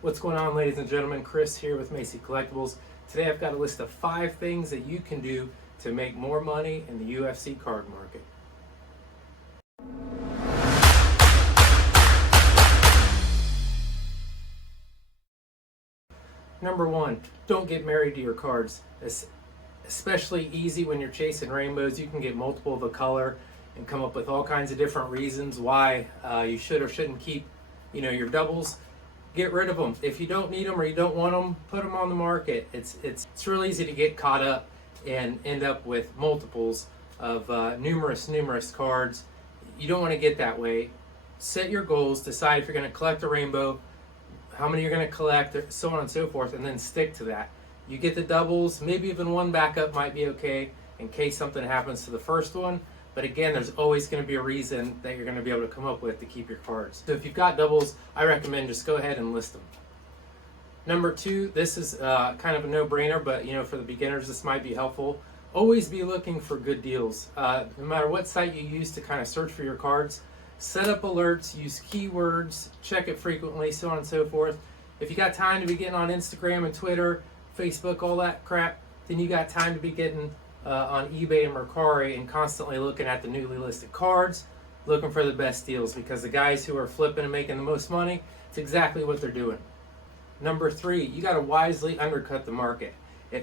What's going on, ladies and gentlemen? Chris here with Mayce Collectibles. Today I've got a list of 5 things that you can do to make more money in the UFC card market. Number 1, don't get married to your cards. It's especially easy when you're chasing rainbows. You can get multiple of a color and come up with all kinds of different reasons why you should or shouldn't keep, your doubles. Get rid of them. If you don't need them or you don't want them, put them on the market. It's real easy to get caught up and end up with multiples of numerous cards. You don't want to get that way. Set your goals. Decide if you're going to collect a rainbow, how many you're going to collect, so on and so forth, and then stick to that. You get the doubles, maybe even one backup might be okay in case something happens to the first one. But again, there's always going to be a reason that you're going to be able to come up with to keep your cards. So if you've got doubles, I recommend just go ahead and list them. Number 2, this is kind of a no-brainer, but for the beginners, this might be helpful. Always be looking for good deals. No matter what site you use to kind of search for your cards, set up alerts, use keywords, check it frequently, so on and so forth. If you got time to be getting on Instagram and Twitter, Facebook, all that crap, then you got time to be getting on eBay and Mercari and constantly looking at the newly listed cards, looking for the best deals, because the guys who are flipping and making the most money, it's exactly what they're doing. Number 3, you got to wisely undercut the market.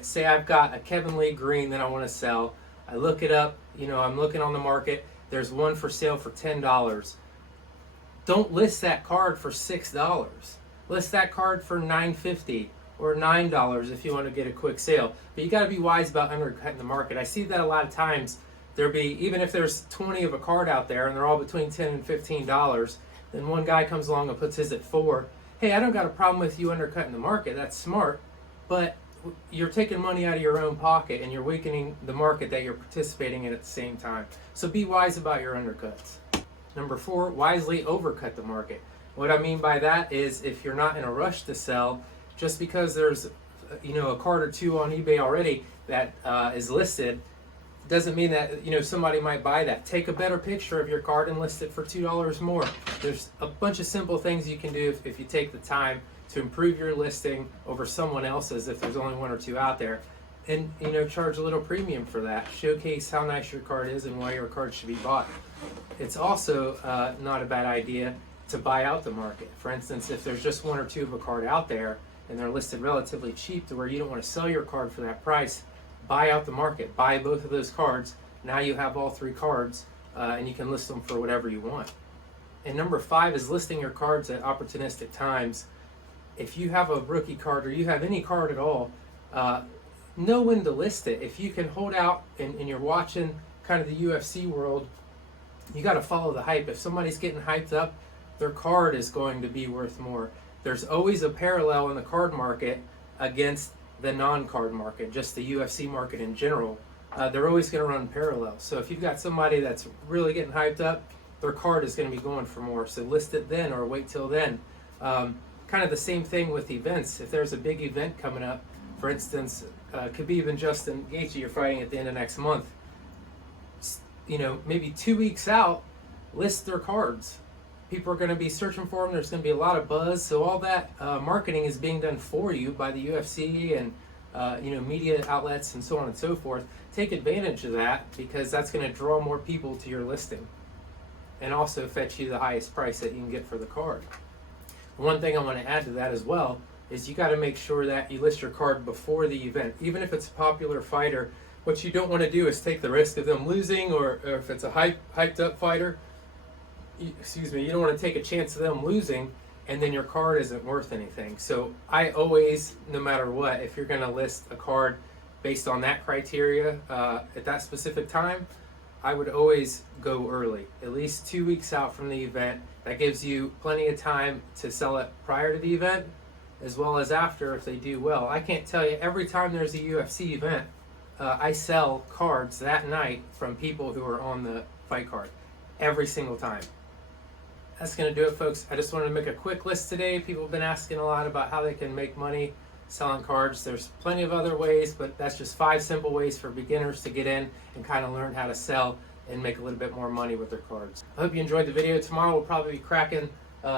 Say I've got a Kevin Lee green that I want to sell. I look it up, I'm looking on the market. There's one for sale for $10. Don't list that card for $6. List that card for $9.50 or $9 if you want to get a quick sale. But you got to be wise about undercutting the market. I see that a lot of times. Even if there's 20 of a card out there and they're all between $10 and $15, then one guy comes along and puts his at $4. Hey, I don't got a problem with you undercutting the market. That's smart, but you're taking money out of your own pocket and you're weakening the market that you're participating in at the same time. So be wise about your undercuts. Number 4, wisely overcut the market. What I mean by that is if you're not in a rush to sell, just because there's a card or two on eBay already that is listed, doesn't mean that somebody might buy that. Take a better picture of your card and list it for $2 more. There's a bunch of simple things you can do if you take the time to improve your listing over someone else's if there's only 1 or 2 out there, and charge a little premium for that. Showcase how nice your card is and why your card should be bought. It's also not a bad idea to buy out the market. For instance, if there's just 1 or 2 of a card out there and they're listed relatively cheap to where you don't want to sell your card for that price, buy out the market. Buy both of those cards. Now you have all 3 cards and you can list them for whatever you want. And number 5 is listing your cards at opportunistic times. If you have a rookie card or you have any card at all, know when to list it. If you can hold out and you're watching kind of the UFC world, you got to follow the hype. If somebody's getting hyped up, their card is going to be worth more. There's always a parallel in the card market against the non-card market, just the UFC market in general. They're always going to run parallel. So if you've got somebody that's really getting hyped up, their card is going to be going for more. So list it then or wait till then. Kind of the same thing with events. If there's a big event coming up, for instance, could be even Justin Gaethje you're fighting at the end of next month. Maybe 2 weeks out, list their cards. People are going to be searching for them. There's going to be a lot of buzz. So all that marketing is being done for you by the UFC and media outlets and so on and so forth. Take advantage of that because that's going to draw more people to your listing and also fetch you the highest price that you can get for the card. One thing I want to add to that as well is you got to make sure that you list your card before the event. Even if it's a popular fighter, what you don't want to do is take the risk of them losing, or if it's a hyped up fighter, you don't want to take a chance of them losing and then your card isn't worth anything. So I always, no matter what, if you're going to list a card based on that criteria at that specific time, I would always go early, at least 2 weeks out from the event. That gives you plenty of time to sell it prior to the event as well as after if they do well. I can't tell you, every time there's a UFC event, I sell cards that night from people who are on the fight card every single time. That's going to do it, folks. I just wanted to make a quick list today. People have been asking a lot about how they can make money selling cards. There's plenty of other ways, but that's just 5 simple ways for beginners to get in and kind of learn how to sell and make a little bit more money with their cards. I hope you enjoyed the video. Tomorrow we'll probably be cracking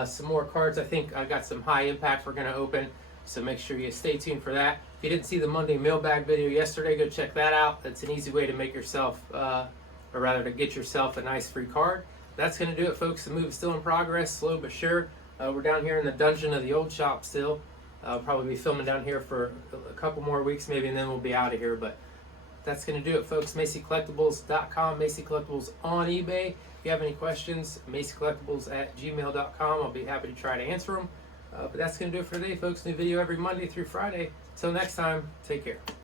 some more cards. I think I got some high impact we're going to open, so make sure you stay tuned for that. If you didn't see the Monday mailbag video yesterday, go check that out. That's an easy way to make yourself, or rather to get yourself a nice free card. That's going to do it, folks. The move is still in progress, slow but sure. We're down here in the dungeon of the old shop still. I'll probably be filming down here for a couple more weeks maybe, and then we'll be out of here. But that's going to do it, folks. MayceCollectibles.com, Mayce Collectibles on eBay. If you have any questions, MayceCollectibles@gmail.com. I'll be happy to try to answer them. But that's going to do it for today, folks. New video every Monday through Friday. Until next time, take care.